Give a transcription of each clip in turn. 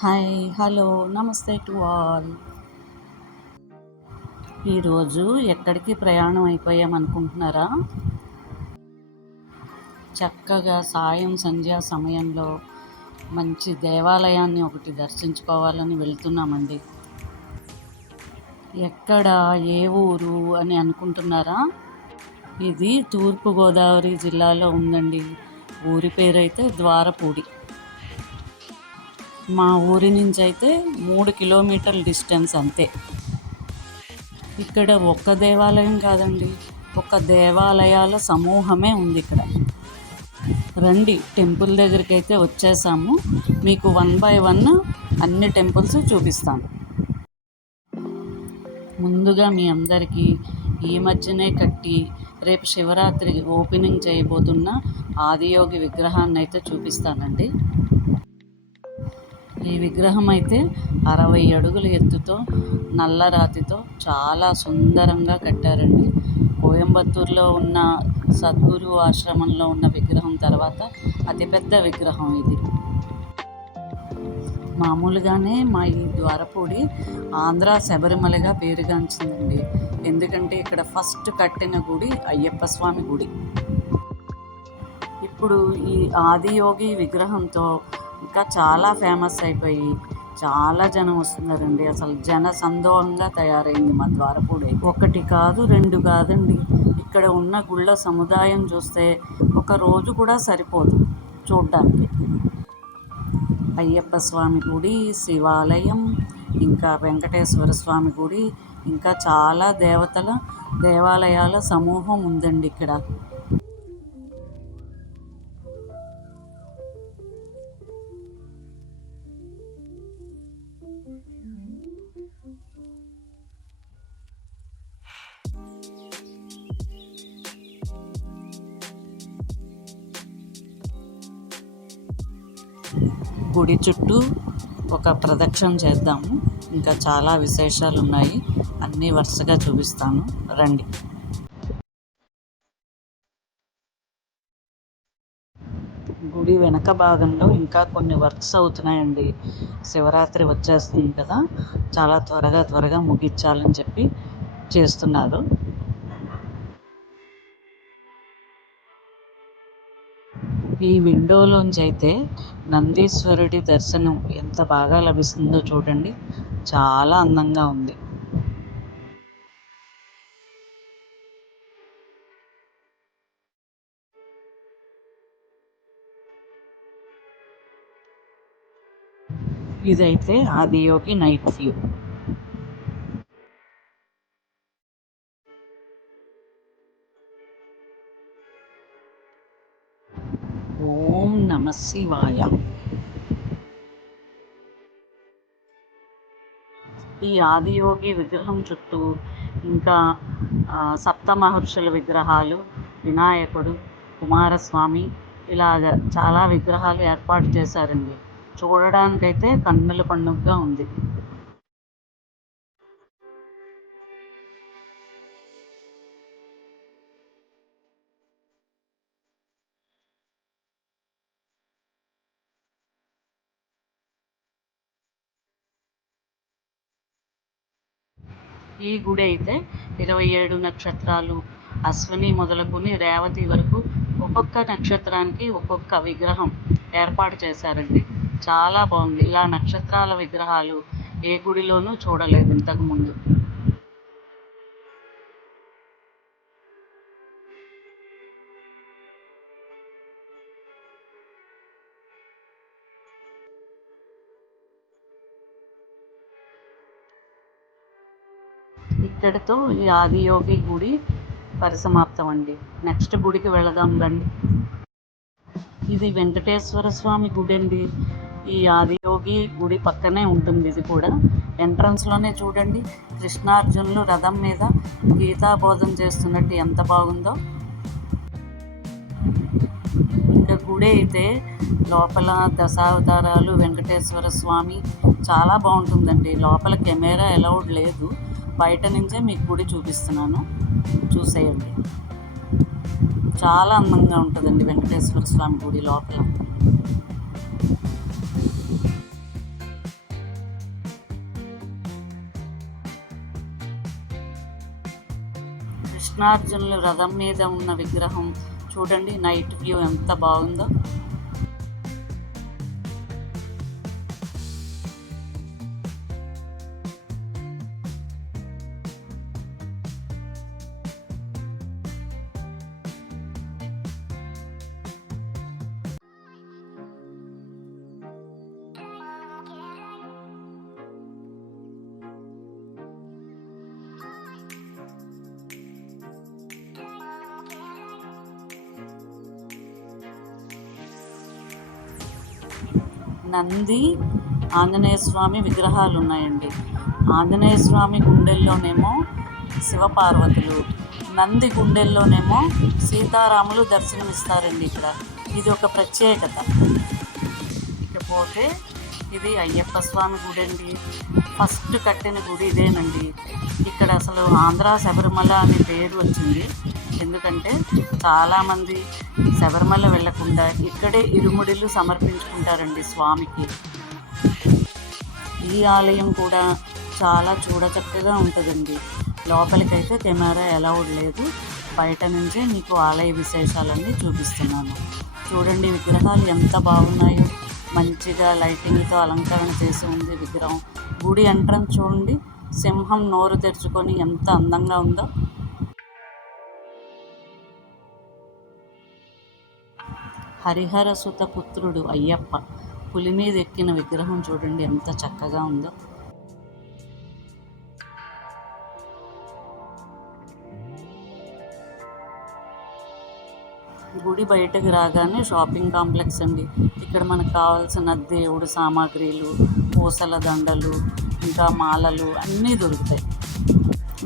Hi hello నమస్తే to all. ఈరోజు ఎక్కడికి ప్రయాణం అయిపోయామనుకుంటున్నారా? చక్కగా సాయం సంధ్యా సమయంలో మంచి దేవాలయాన్ని ఒకటి దర్శించుకోవాలని వెళ్తున్నామండి. ఎక్కడ, ఏ ఊరు అని అనుకుంటున్నారా? ఇది తూర్పుగోదావరి జిల్లాలో ఉందండి. ఊరి పేరైతే ద్వారపూడి. మా ఊరి నుంచి అయితే 3 కిలోమీటర్ల డిస్టెన్స్ అంతే. ఇక్కడ ఒక్క దేవాలయం కాదండి, ఒక దేవాలయాల సమూహమే ఉంది ఇక్కడ. రండి, టెంపుల్ దగ్గరికి అయితే వచ్చేసాము. మీకు 1 బై 1 అన్ని టెంపుల్స్ చూపిస్తాను. ముందుగా మీ అందరికీ ఈ మధ్యనే కట్టి రేపు శివరాత్రి ఓపెనింగ్ చేయబోతున్న ఆదియోగి విగ్రహాన్ని అయితే చూపిస్తానండి. ఈ విగ్రహం అయితే 60 అడుగుల ఎత్తుతో నల్లరాతితో చాలా సుందరంగా కట్టారండి. కోయంబత్తూరులో ఉన్న సద్గురు ఆశ్రమంలో ఉన్న విగ్రహం తర్వాత అతిపెద్ద విగ్రహం ఇది. మామూలుగానే మా ఈ ద్వారపూడి ఆంధ్ర శబరిమలగా పేరుగాంచిందండి. ఎందుకంటే ఇక్కడ ఫస్ట్ కట్టిన గుడి అయ్యప్ప స్వామి గుడి. ఇప్పుడు ఈ ఆదియోగి విగ్రహంతో ఇంకా చాలా ఫేమస్ అయిపోయి చాలా జనం వస్తున్నారండి. అసలు జన సందోహంగా తయారైంది మా ద్వారపూడి. 1 కాదు 2 కాదండి, ఇక్కడ ఉన్న గుళ్ళ సముదాయం చూస్తే ఒక రోజు కూడా సరిపోదు చూడ్డానికి. అయ్యప్ప స్వామి గుడి, శివాలయం, ఇంకా వెంకటేశ్వర స్వామి గుడి, ఇంకా చాలా దేవాలయాల సమూహం ఉందండి ఇక్కడ. గుడి చుట్టూ ఒక ప్రదక్షిణ చేద్దాము. ఇంకా చాలా విశేషాలు ఉన్నాయి, అన్నీ వరుసగా చూపిస్తాను, రండి. గుడి వెనక భాగంలో ఇంకా కొన్ని వర్క్స్ అవుతున్నాయండి. శివరాత్రి వచ్చేస్తుంది కదా, చాలా త్వరగా ముగించాలని చెప్పి చేస్తున్నారు. ఈ విండోలోంచి అయితే నందీశ్వరుడి దర్శనం ఎంత బాగా లభిస్తుందో చూడండి, చాలా అందంగా ఉంది. ఇదైతే ఆదియోగి నైట్ వ్యూ. ఓం నమ శివాయ. ఈ ఆదియోగి విగ్రహం చుట్టూ ఇంకా సప్త మహర్షుల విగ్రహాలు, వినాయకుడు, కుమారస్వామి, ఇలాగ చాలా విగ్రహాలు ఏర్పాటు చేశారండి. చూడడానికైతే కన్నుల పండుగగా ఉంది. ఈ గుడి అయితే 27 నక్షత్రాలు, అశ్విని మొదలుకొని రేవతి వరకు ఒక్కొక్క నక్షత్రానికి ఒక్కొక్క విగ్రహం ఏర్పాటు చేశారండి. చాలా బాగుంది. ఇలా నక్షత్రాల విగ్రహాలు ఏ గుడిలోనూ చూడలేదు ఇంతకుముందు. ఇక్కడితో ఈ ఆదియోగి గుడి పరిసమాప్తం అండి. నెక్స్ట్ గుడికి వెళదాం రండి. ఇది వెంకటేశ్వర స్వామి గుడి అండి. ఈ ఆదియోగి గుడి పక్కనే ఉంటుంది. ఇది కూడా ఎంట్రన్స్లోనే చూడండి, కృష్ణార్జునులు రథం మీద గీతాబోధన చేస్తున్నట్టు ఎంత బాగుందో. ఇంకా గుడి అయితే లోపల దశావతారాలు, వెంకటేశ్వర స్వామి చాలా బాగుంటుందండి. లోపల కెమెరా అలౌడ్ లేదు, బయట నుంచే మీకు గుడి చూపిస్తున్నాను, చూసేయండి. చాలా అందంగా ఉంటుందండి వెంకటేశ్వర స్వామి గుడి లోపల. కృష్ణార్జునులు రథం మీద ఉన్న విగ్రహం చూడండి, నైట్ వ్యూ ఎంత బాగుందో. నంది, ఆంజనేయ స్వామి విగ్రహాలు ఉన్నాయండి. ఆంజనేయ స్వామి గుండెల్లోనేమో శివపార్వతులు, నంది గుండెల్లోనేమో సీతారాములు దర్శనమిస్తారండి. ఇది ఒక ప్రత్యేకత. ఇకపోతే ఇది అయ్యప్ప స్వామి గుడి అండి. ఫస్ట్ కట్టిన గుడి ఇదేనండి. ఇక్కడ అసలు ఆంధ్ర శబరిమల అనే పేరు వచ్చింది ఎందుకంటే చాలామంది శబరిమల వెళ్లకుండా ఇక్కడే ఇరుముడిలు సమర్పించుకుంటారండి స్వామికి. ఈ ఆలయం కూడా చాలా చూడచక్కగా ఉంటుందండి. లోపలికైతే కెమెరా అలౌడ్ లేదు, బయట నుంచే మీకు ఆలయ విశేషాలన్నీ చూపిస్తున్నాను. చూడండి విగ్రహాలు ఎంత బాగున్నాయో, మంచిగా లైటింగ్తో అలంకరణ చేసి ఉంది విగ్రహం. గుడి ఎంట్రన్స్ చూడండి, సింహం నోరు తెరుచుకొని ఎంత అందంగా ఉందో. హరిహర సుత పుత్రుడు అయ్యప్ప పులి మీద ఎక్కిన విగ్రహం చూడండి ఎంత చక్కగా ఉందో. గుడి బయటకు రాగానే షాపింగ్ కాంప్లెక్స్ అండి. ఇక్కడ మనకు కావాల్సిన దేవుడు సామాగ్రిలు, పూసల దండలు, ఇంకా మాలలు అన్నీ దొరుకుతాయి.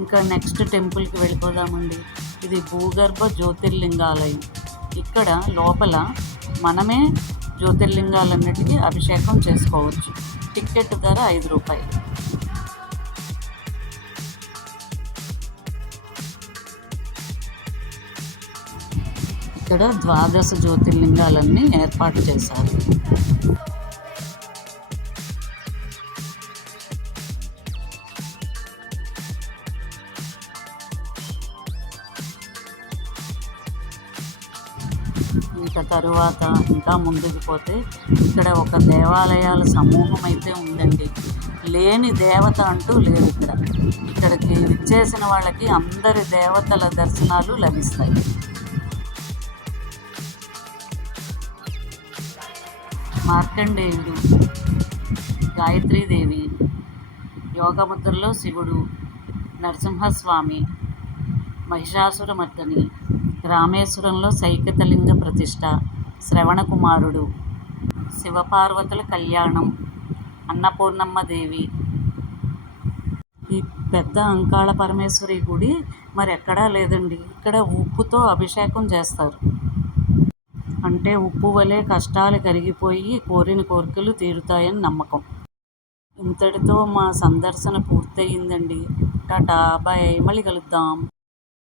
ఇంకా నెక్స్ట్ టెంపుల్కి వెళ్ళిపోదామండి. ఇది భూగర్భ జ్యోతిర్లింగాలయం. ఇక్కడ లోపల మనమే జ్యోతిర్లింగాలన్నిటికీ అభిషేకం చేసుకోవచ్చు. టికెట్ ధర 5 రూపాయలు. ఇక్కడ 12 జ్యోతిర్లింగాలన్నీ ఏర్పాటు చేశారు. ఇంకా తరువాత ఇంకా ముందుకు పోతే ఇక్కడ ఒక దేవాలయాల సమూహం అయితే ఉందండి. లేని దేవత అంటూ లేదు ఇక్కడికి విచ్చేసిన వాళ్ళకి అందరి దేవతల దర్శనాలు లభిస్తాయి. మార్కండేయుడు, గాయత్రీదేవి, యోగముద్రలో శివుడు, నరసింహస్వామి, మహిషాసురమర్దని, రామేశ్వరంలో సైకతలింగ ప్రతిష్ట, శ్రవణకుమారుడు, శివపార్వతుల కళ్యాణం, అన్నపూర్ణమ్మ దేవి. ఈ పెద్ద అంకాళ పరమేశ్వరి గుడి మరెక్కడా లేదండి. ఇక్కడ ఉప్పుతో అభిషేకం చేస్తారు. అంటే ఉప్పు వలె కష్టాలు కరిగిపోయి కోరిన కోరికలు తీరుతాయని నమ్మకం. ఇంతటితో మా సందర్శన పూర్తయిందండి. టాటా, బాయ్, మళ్ళీ కలుద్దాం.